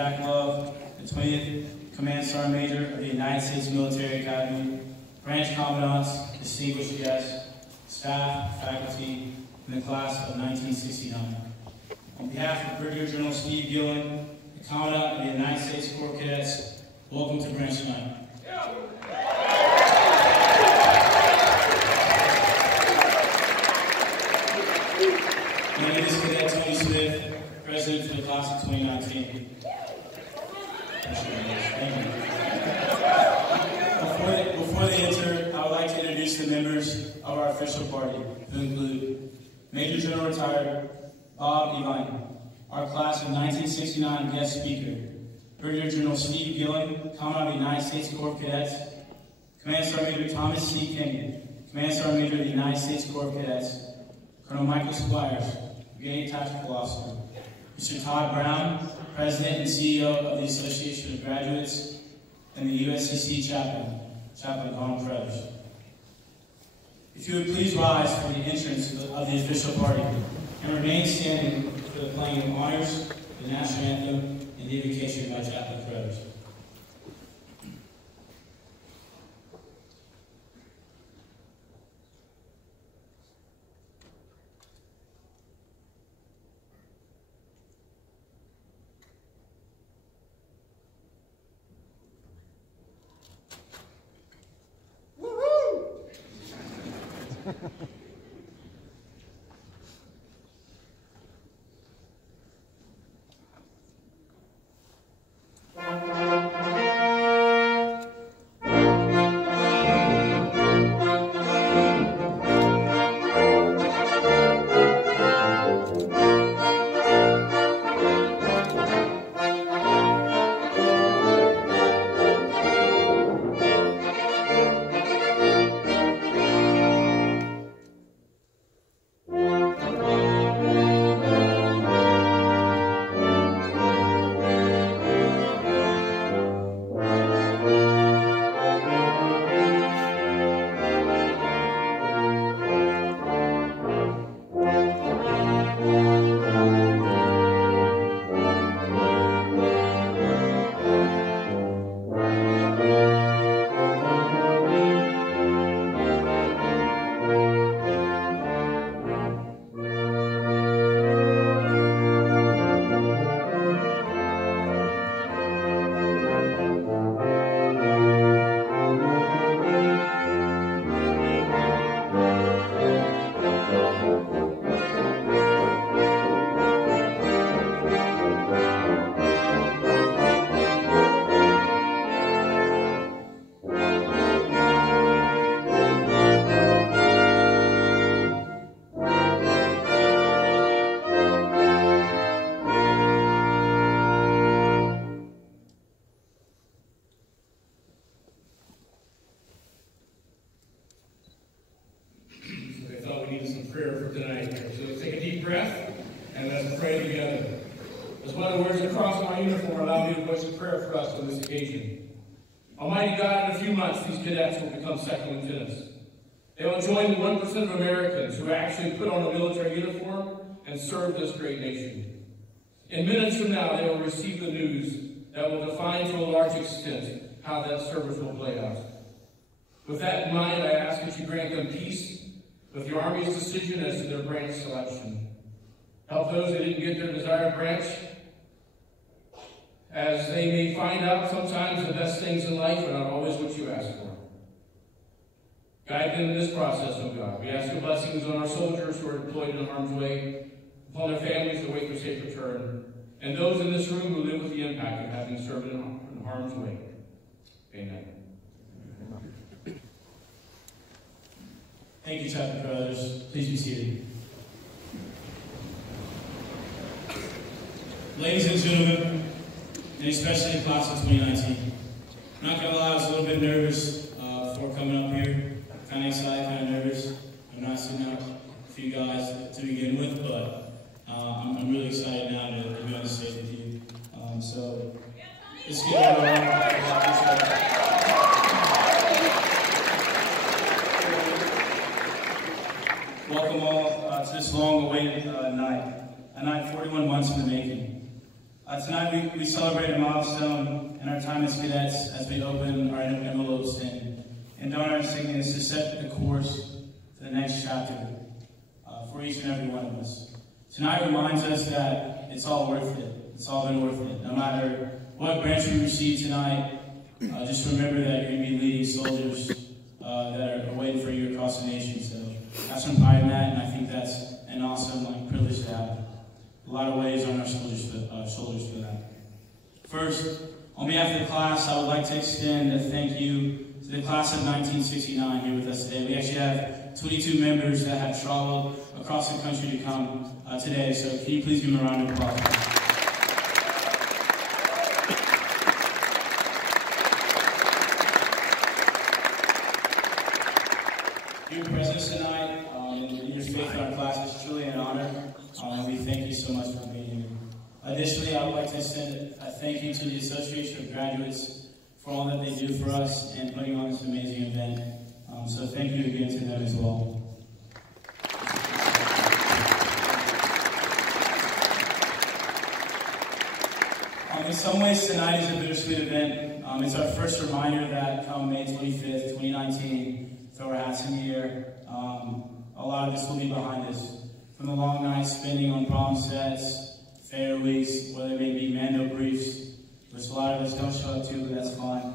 Jack Love, the 20th Command Sergeant Major of the United States Military Academy, branch commandants, distinguished guests, staff, faculty, in the class of 1969. On behalf of Brigadier General Steve Gillen, the Commandant of the United States Corps Cadets, welcome to Branch Night. My name is Cadet Tony Smith, President for the class of 2019. Before they enter, I would like to introduce the members of our official party, who include Major General Retired Bob Ivany, our class of 1969 guest speaker, Brigadier General Steve Gillen, Commandant of the United States Corps of Cadets, Command Sergeant Major Thomas C. Kenyon, Command Sergeant Major of the United States Corps of Cadets, Colonel Michael Squires, Brigadier Tactical Officer, Mr. Todd Brown, President and CEO of the Association of Graduates, and the USCC Chaplain, Chaplain Ken Kraetzer. If you would please rise for the entrance of the official party and remain standing for the playing of honors, the national anthem, and the invocation by Chaplain Kraetzer. Almighty God, in a few months, these cadets will become second lieutenants. They will join the 1% of Americans who actually put on a military uniform and serve this great nation. In minutes from now, they will receive the news that will define to a large extent how that service will play out. With that in mind, I ask that you grant them peace with the Army's decision as to their branch selection. Help those that didn't get their desired branch, as they may find out sometimes the best things in life are not always what you ask for. Guide them in this process, O God. We ask your blessings on our soldiers who are deployed in harm's way, upon their families who await their safe return, and those in this room who live with the impact of having served in harm's way. Amen. Thank you, Chaplain Brothers. Please be seated. Ladies and gentlemen, and especially in class of 2019. I'm not gonna lie, I was a little bit nervous before coming up here. Kind of excited, kind of nervous. I'm not sitting out for you guys to begin with, but I'm really excited now to be on the stage with you. So let's get everyone. Welcome all to this long-awaited night, a night 41 months in the making. Tonight we celebrate a milestone in our time as cadets as we open our envelopes and don our insignias to set the course for the next chapter for each and every one of us. Tonight reminds us that it's all worth it. It's all been worth it. No matter what branch we receive tonight, just remember that you're going to be leading soldiers that are waiting for you across the nation. So have some pride in that, and I think that's an awesome privilege to have. A lot of ways on our shoulders for that. First, on behalf of the class, I would like to extend a thank you to the class of 1969 here with us today. We actually have 22 members that have traveled across the country to come today, so can you please give them a round of applause? Your presence tonight and your faith in our class is truly an honor. We thank you so much for being here. Additionally, I would like to send a thank you to the Association of Graduates for all that they do for us and putting on this amazing event. So thank you again to them as well. In some ways, tonight is a bittersweet event. It's our first reminder that come May 25th, 2019, throw our hats in the air. A lot of this will be behind us. From the long nights spending on prom sets, fair weeks, whether it may be Mando briefs, which a lot of us don't show up to, but that's fine.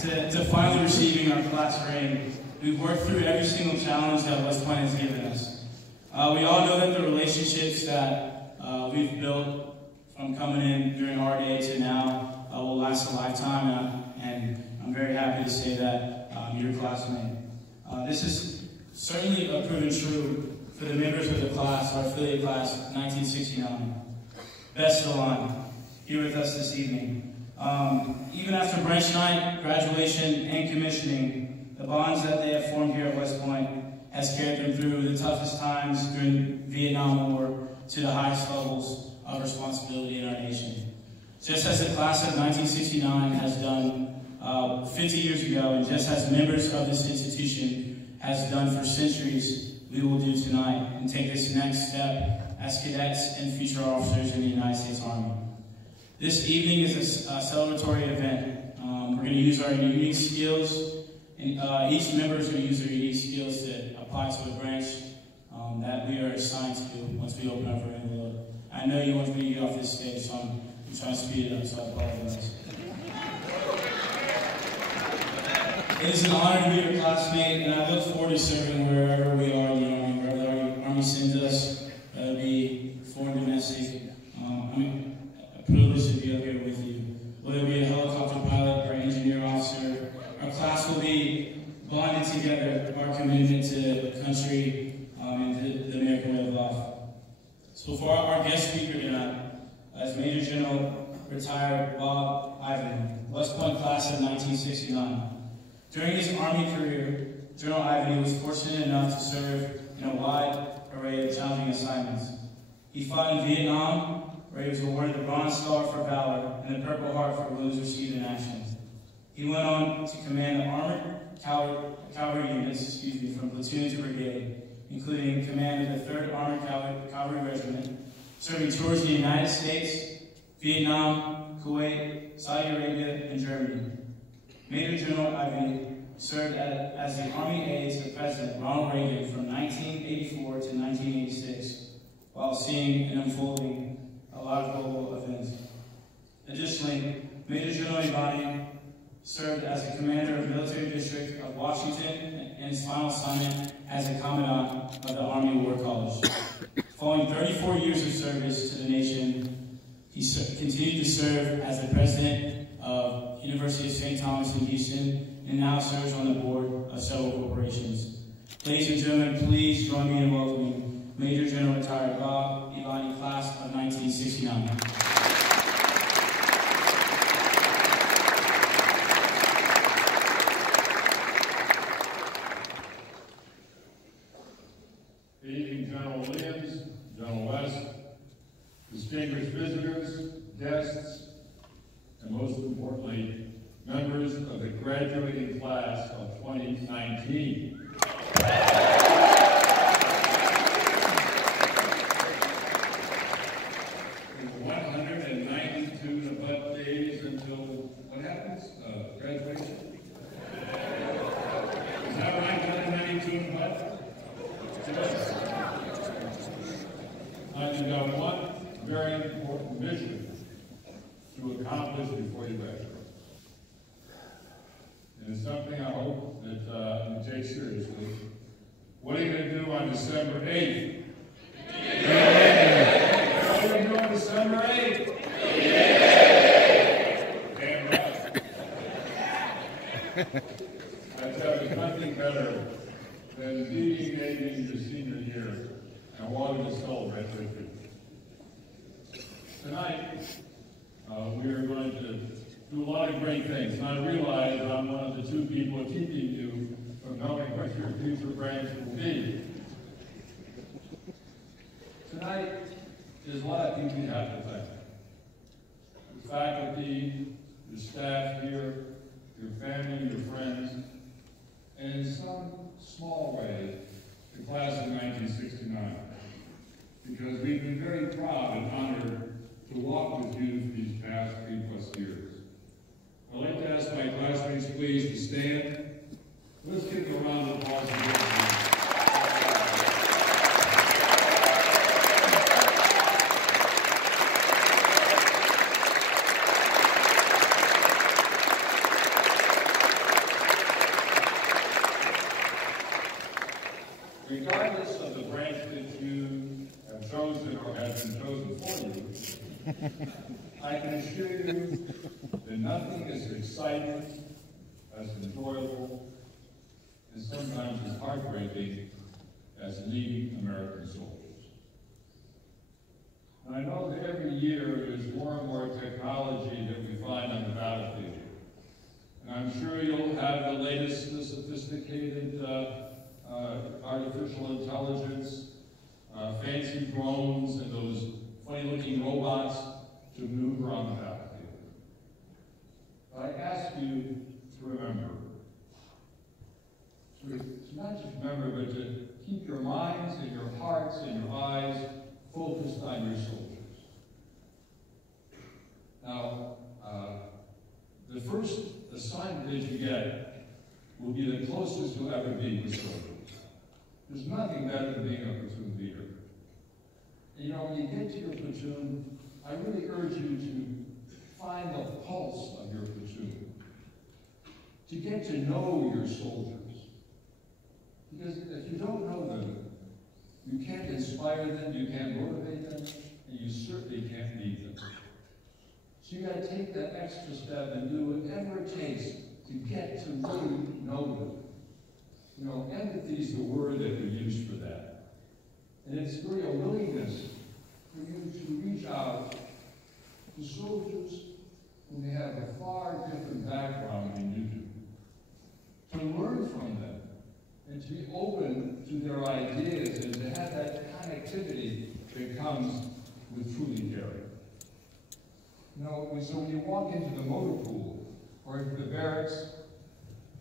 To finally receiving our class ring, we've worked through every single challenge that West Point has given us. We all know that the relationships that we've built from coming in during our day to now will last a lifetime, and I'm very happy to say that you're a classmate. This is certainly proven true for the members of the class, our affiliate class, 1969. Best of the line, here with us this evening. Even after branch night, graduation, and commissioning, the bonds that they have formed here at West Point has carried them through the toughest times during the Vietnam War to the highest levels of responsibility in our nation. Just as the class of 1969 has done 50 years ago, and just as members of this institution has done for centuries, we will do tonight and take this next step as cadets and future officers in the United States Army. This evening is a celebratory event. We're going to use our unique skills, and each member is going to use their unique skills to apply to a branch that we are assigned to once we open up our envelope. I know you want me to get off this stage, so I'm trying to speed it up, so I apologize. It is an honor to be your classmate, and I look forward to serving wherever we are in the Army, wherever the Army sends us, whether it be foreign, domestic. A privilege to be up here with you. Whether it be a helicopter pilot or engineer officer, our class will be bonded together, our commitment to the country and the American way of life. So for our guest speaker tonight, as Major General retired Bob Ivany, West Point class of 1969. During his Army career, General Ivany was fortunate enough to serve in a wide array of challenging assignments. He fought in Vietnam, where he was awarded the Bronze Star for Valor and the Purple Heart for wounds received in action. He went on to command the armored cavalry units, from platoon to brigade, including command of the 3rd Armored Cavalry Regiment, serving tours in the United States, Vietnam, Kuwait, Saudi Arabia, and Germany. Major General Ivany served as the Army aide to President Ronald Reagan from 1984 to 1986, while seeing and unfolding a lot of global events. Additionally, Major General Ivany served as the commander of the Military District of Washington and his final assignment as a commandant of the Army War College. Following 34 years of service to the nation, he continued to serve as the president of University of St. Thomas in Houston and now serves on the board of several corporations. Ladies and gentlemen, please join me in welcoming Major General retired Bob Ivany, class of 1969. Good evening, General Williams, General West, distinguished visitors, guests, and most importantly, members of the graduating class of 2019. In the December 8th? What are we doing December 8th? Damn right. I tell you, nothing better than being your senior year and wanting to celebrate with you. Tonight, we are going to do a lot of great things, and I realize I'm one of the two people keeping you from knowing what your future branch will be. Tonight, there's a lot of things we have to thank. The faculty, your staff here, your family, your friends, and in some small way, the class of 1969. Because we've been very proud and honored to walk with you for these past 3+ years. I'd like to ask my classmates please to stand. Let's give them a round of applause. Regardless of the branch that you have chosen or has been chosen for you, I can assure you that nothing is exciting, as enjoyable, and sometimes as heartbreaking as leading American soldiers. And I know that every year there's more and more technology that we find on the battlefield. And I'm sure you'll have the latest, the sophisticated artificial intelligence, fancy drones, and those funny-looking robots to maneuver on the battlefield. But I ask you to remember, to not just remember, but to keep your minds and your hearts and your eyes focused on your soldiers. Now, the first assignment that you get will be the closest you'll ever be with soldiers. There's nothing better than being a platoon leader. And, you know, when you get to your platoon, I really urge you to find the pulse of your platoon, to get to know your soldiers. Because if you don't know them, you can't inspire them, you can't motivate them, and you certainly can't lead them. So you got to take that extra step and do whatever it takes to get to really know them. You know, empathy is the word that we use for that. And it's really a willingness for you to reach out to soldiers who have a far different background than you do, to learn from them, and to be open to their ideas, and to have that connectivity that comes with truly caring. You know, so when you walk into the motor pool, or into the barracks,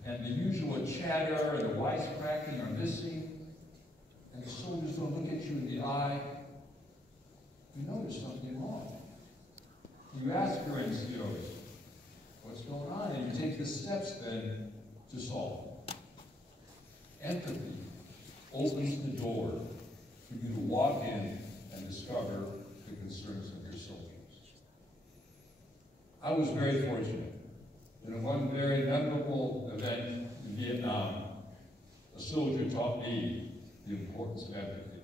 and the usual chatter and the wisecracking are missing, and the soldiers don't look at you in the eye, you know there's something wrong. You ask your NCOs, what's going on? And you take the steps then to solve it. Empathy opens the door for you to walk in and discover the concerns of your soldiers. I was very fortunate. In one very memorable event in Vietnam, a soldier taught me the importance of empathy.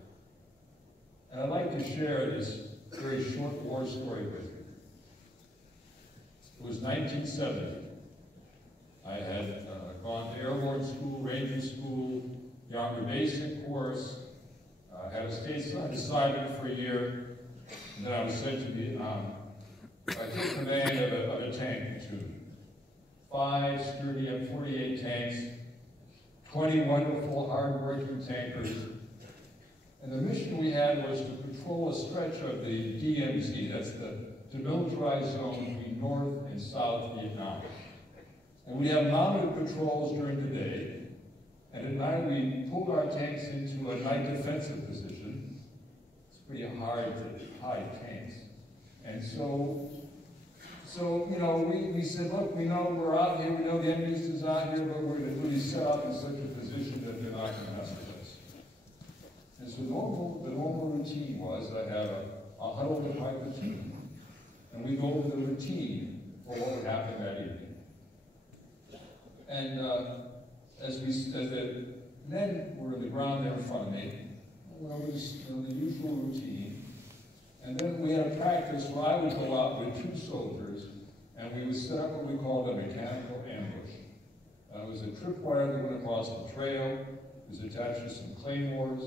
And I'd like to share this very short war story with you. It was 1970. I had gone to airborne school, Ranger school, the Army basic course, had a stateside assignment for a year, and then I was sent to Vietnam. I took command of a tank platoon. 5 sturdy M48 tanks, 20 wonderful, hard-working tankers. And the mission we had was to patrol a stretch of the DMZ, that's the demilitarized zone between North and South Vietnam. And we have mounted patrols during the day, and at night we pulled our tanks into a night defensive position. It's pretty hard to hide tanks. And so you know, we said, look, we know we're out here, we know the enemy is out here, but we're going to really set up in such a position that they're not going to mess with us. And so the normal routine was I have a huddle with my platoon, and we go over the routine for what would happen that evening. And as the men were on the ground there in front of me, well, it was the usual routine. And then we had a practice where I would go out with 2 soldiers, and we would set up what we called a mechanical ambush. It was a tripwire that went across the trail. It was attached to some claymores.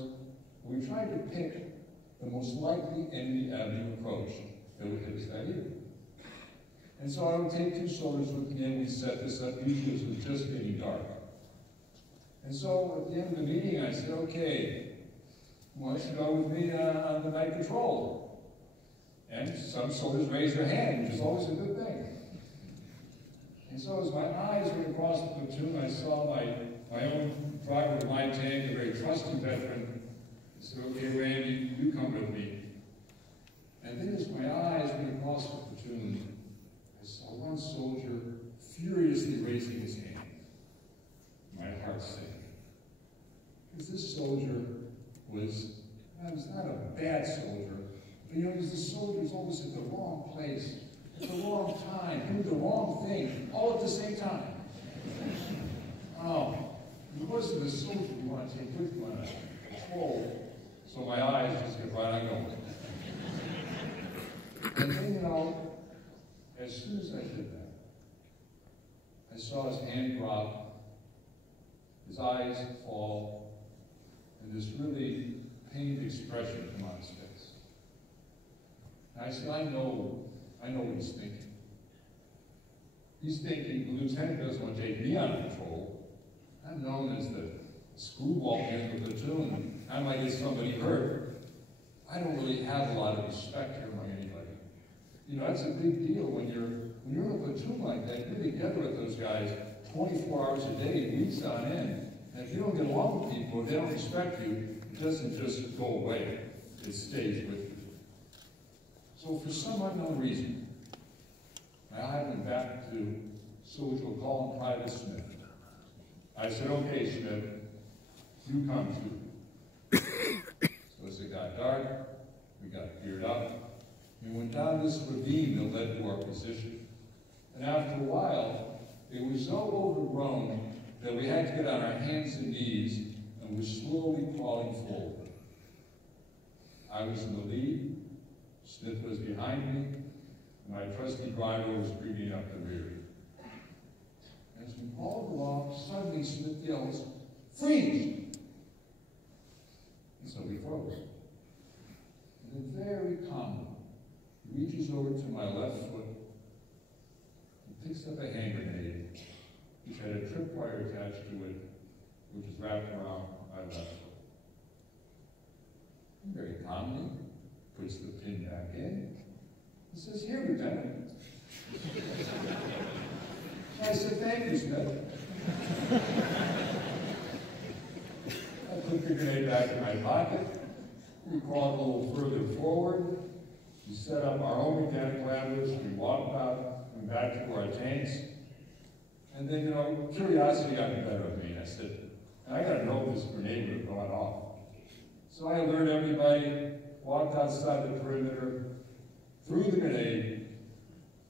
We tried to pick the most likely enemy avenue approach that would hit us that evening. And so I would take 2 soldiers with me, and we set this up. Usually it was just getting dark. And so at the end of the meeting, I said, okay, who wants to go with me on the night patrol? And some soldiers raised their hand, which is always a good thing. And so as my eyes went across the platoon, I saw my own driver of my tank, a very trusty veteran. I said, okay, Randy, you come with me. And then as my eyes went across the platoon, I saw one soldier furiously raising his hand. My heart sank. Because this soldier was not a bad soldier, but he was a soldier who was always at the wrong place, at the wrong time, doing the wrong thing, all at the same time. Oh, he wasn't the soldier you want to take with you on a patrol, so my eyes just kept right on going. And then, as soon as I did that, I saw his hand drop, his eyes fall, and this really pained expression come on his face. And I said, I know what he's thinking. He's thinking, the lieutenant doesn't want to take me on patrol. I'm known as the screwball in the platoon. I might get somebody hurt. I don't really have a lot of respect here among anybody. That's a big deal when you're in a platoon like that. You're together with those guys 24 hours a day, weeks on end. And if you don't get along with people, if they don't respect you, it doesn't just go away. It stays with you. So for some unknown reason, my eye went back to Soldier, we'll call him Private Smith. I said, okay, Smith, you come too. So as it got dark, we got geared up. We went down this ravine that led to our position. And after a while, it was so overgrown that we had to get on our hands and knees and were slowly crawling forward. I was in the lead, Smith was behind me, and my trusty driver was creeping up the rear. As we crawled along, suddenly Smith yells, "Freeze!" And so we froze. And then very calmly, he reaches over to my left foot and picks up a hand grenade, which had a tripwire attached to it, which is wrapped around my left foot. And very calmly puts the pin back in. He says, "Here, Lieutenant." So I said, "Thank you, Smith." I put the grenade back in my pocket. We crawled a little further forward. We set up our own mechanical ambush. We walked out and back to our tanks. And then, curiosity got the better of me. And I said, I got to know if this grenade would have gone off. So I alerted everybody, walked outside the perimeter, threw the grenade,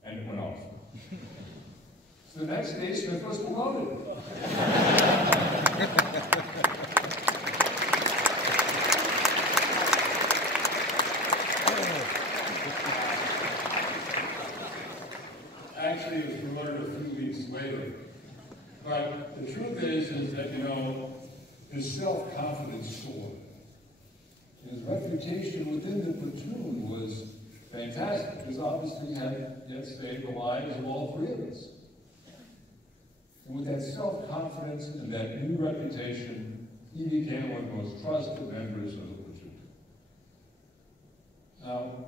and it went off. So the next day, Smith was promoted. Actually, it was promoted a few weeks later. But the truth is that, his self-confidence soared. His reputation within the platoon was fantastic, because obviously he had yet saved the lives of all three of us. And with that self-confidence and that new reputation, he became one of the most trusted members of the platoon. Now,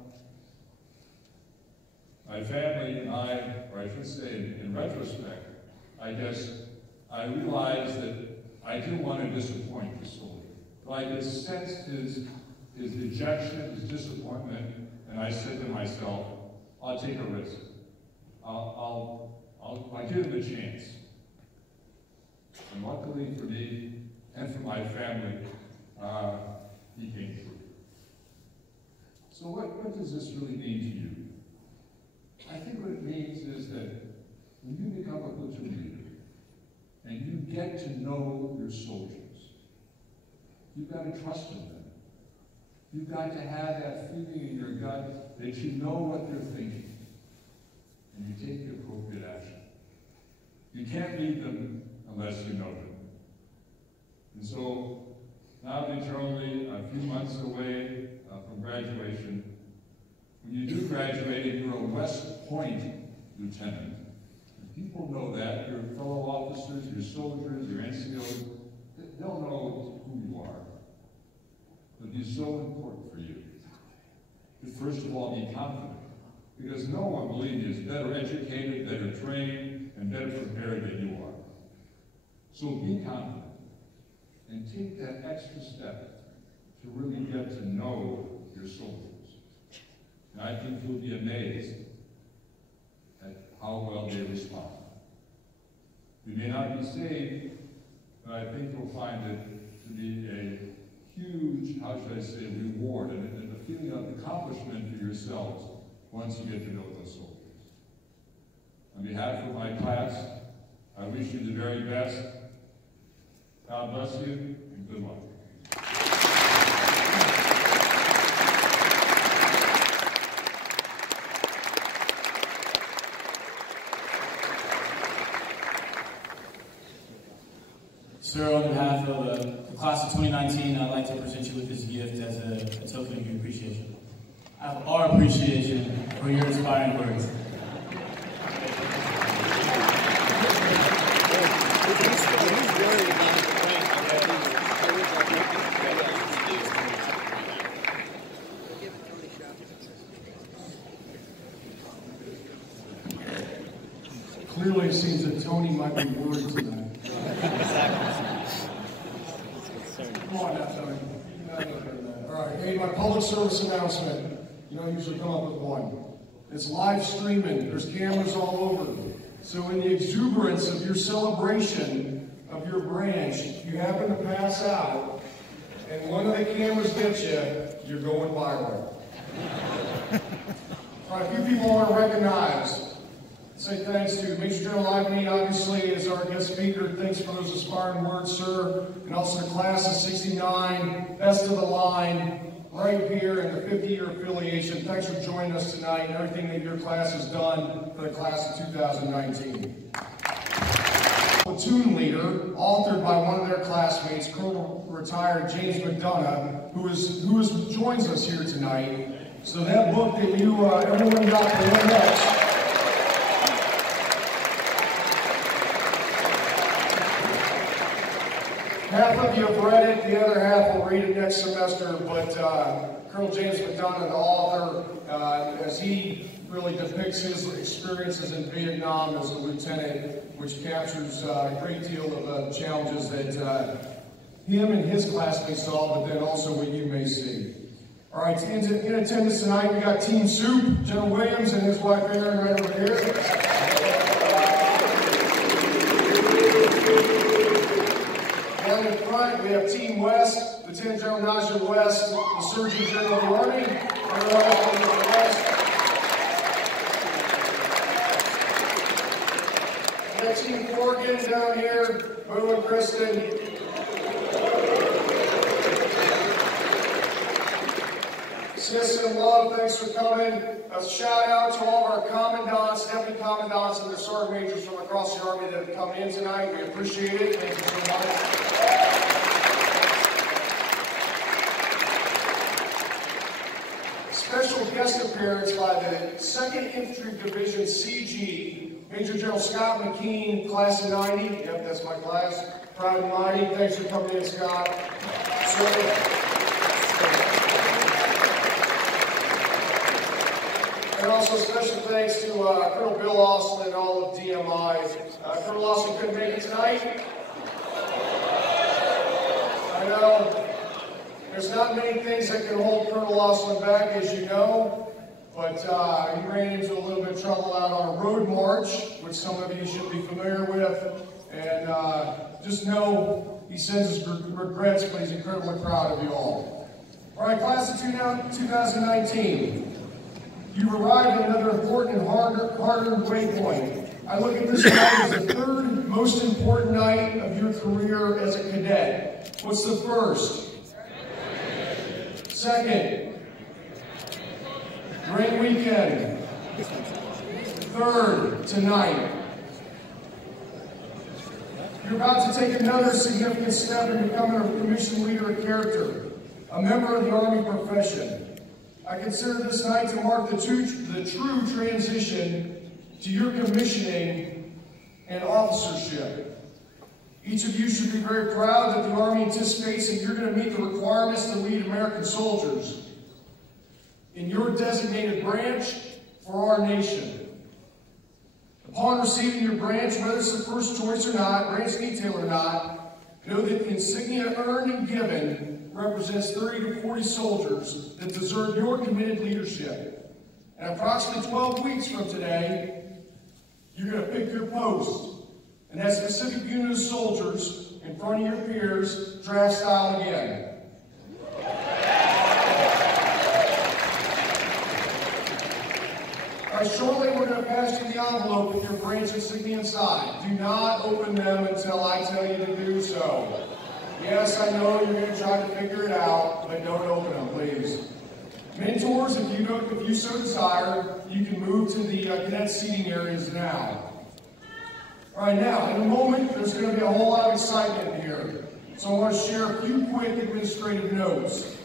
my family and I, or I should say in retrospect, I guess I realized that I didn't want to disappoint the soldier. But I could sense his dejection, his disappointment, and I said to myself, I'll take a risk. I'll give him a chance. And luckily for me and for my family, he came through. So what does this really mean to you? I think what it means is that when you become a platoon leader and you get to know your soldiers, you've got to trust in them. You've got to have that feeling in your gut that you know what they're thinking, and you take the appropriate action. You can't lead them unless you know them. And so, now that you're only a few months away from graduation, when you do graduate and you're a West Point lieutenant, people know that, your fellow officers, your soldiers, your NCOs, they'll know who you are. It'll be so important for you to first of all be confident, because no one, believe me, is better educated, better trained, and better prepared than you are. So be confident and take that extra step to really get to know your soldiers. And I think you'll be amazed at how well they respond. You may not be saved, but I think you'll find it to be a huge, how should I say, reward and a feeling of accomplishment for yourselves once you get to know those soldiers. On behalf of my class, I wish you the very best. God bless you, and good luck. Sir, on behalf of the class of 2019, I'd like to present you with this gift as a token of your appreciation. I have our appreciation for your inspiring words. Clearly it seems that Tony might be worried tonight. Come on now, Tony. All right, hey, my public service announcement. You don't usually come up with one. It's live streaming. There's cameras all over. So in the exuberance of your celebration of your branch, you happen to pass out, and one of the cameras gets you, you're going viral. All right, a few people I want to recognize. Say thanks to Maj Gen Ivany, obviously, as our guest speaker. Thanks for those inspiring words, sir. And also the class of 69, best of the line, right here in the 50-year affiliation. Thanks for joining us tonight and everything that your class has done for the class of 2019. Platoon leader, authored by one of their classmates, Colonel retired James McDonough, who joins us here tonight. So that book that you everyone got for one next. Half of you have read it, the other half will read it next semester, but Colonel James McDonough, the author, as he really depicts his experiences in Vietnam as a lieutenant, which captures a great deal of challenges that him and his classmates saw, but then also what you may see. All right, in attendance tonight, we got Team Soup, General Williams and his wife Erin right over here. Down in front, we have Team West, Lieutenant General Maj West, the Surgeon General of the Army. We got Team Corrigan down here, Boo and Kristen. Citizen Love, thanks for coming. A shout out to all of our commandants, deputy commandants, and their sergeant majors from across the Army that have come in tonight. We appreciate it. Thank you so much. Special guest appearance by the 2nd Infantry Division CG, Major General Scott McKean, class of 90. Yep, that's my class. Proud and mighty. Thanks for coming in, Scott. And also special thanks to Colonel Bill Austin and all of DMI. Colonel Austin couldn't make it tonight. I know there's not many things that can hold Colonel Austin back, as you know, but he ran into a little bit of trouble out on a road march, which some of you should be familiar with. And just know he sends his regrets, but he's incredibly proud of you all. All right, class of 2019. You've arrived at another important and hard-earned waypoint. I look at this night as the 3rd most important night of your career as a cadet. What's the first? Second, during weekend. Third, tonight. You're about to take another significant step in becoming a commissioned leader of character, a member of the Army profession. I consider this night to mark the true transition to your commissioning and officership. Each of you should be very proud that the Army anticipates that you're going to meet the requirements to lead American soldiers in your designated branch for our nation. Upon receiving your branch, whether it's the first choice or not, branch detail or not, know that the insignia earned and given represents 30 to 40 soldiers that deserve your committed leadership. And approximately 12 weeks from today, you're going to pick your post. And that specific unit of soldiers in front of your peers, draft style again. All right, shortly we're going to pass you the envelope with your branch insignia inside. Do not open them until I tell you to do so. Yes, I know you're going to try to figure it out, but don't open them, please. Mentors, if you so desire, you can move to the cadet seating areas now. All right, now, in a moment, there's going to be a whole lot of excitement here. So I want to share a few quick administrative notes.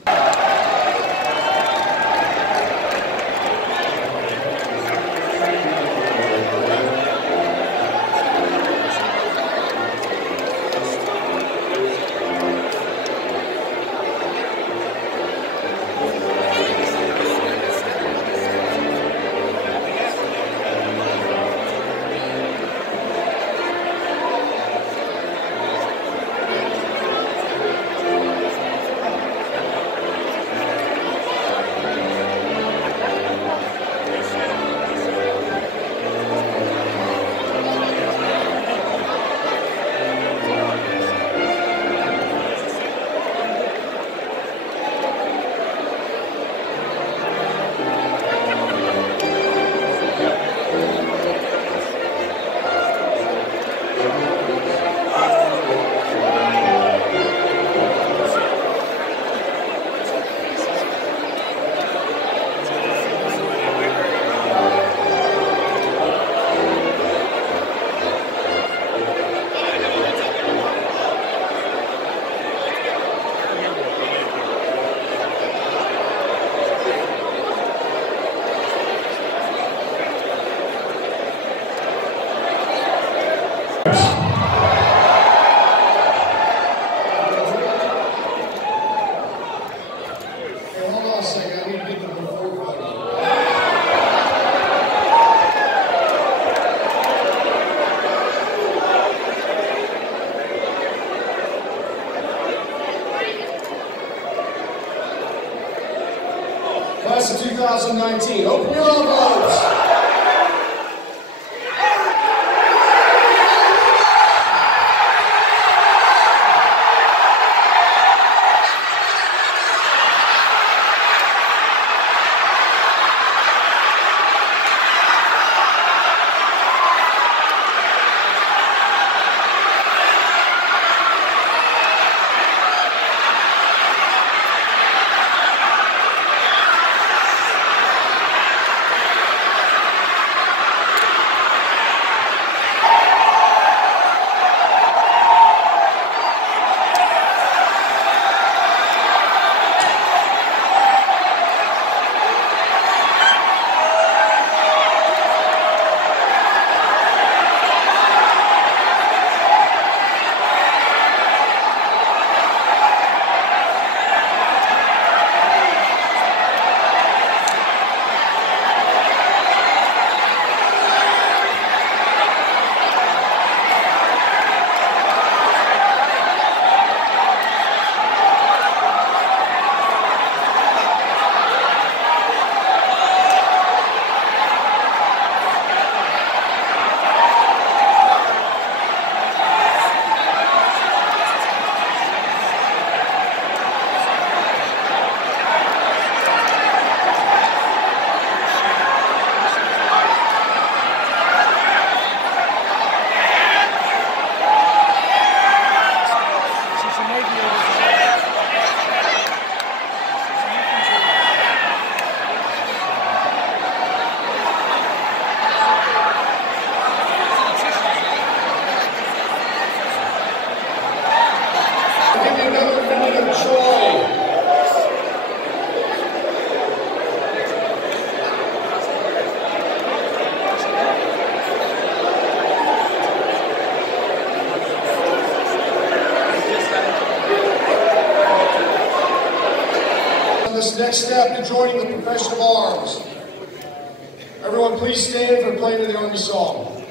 Class of 2019, open your envelopes. his next step in joining the profession of arms. Everyone please stand for playing of the Army Song.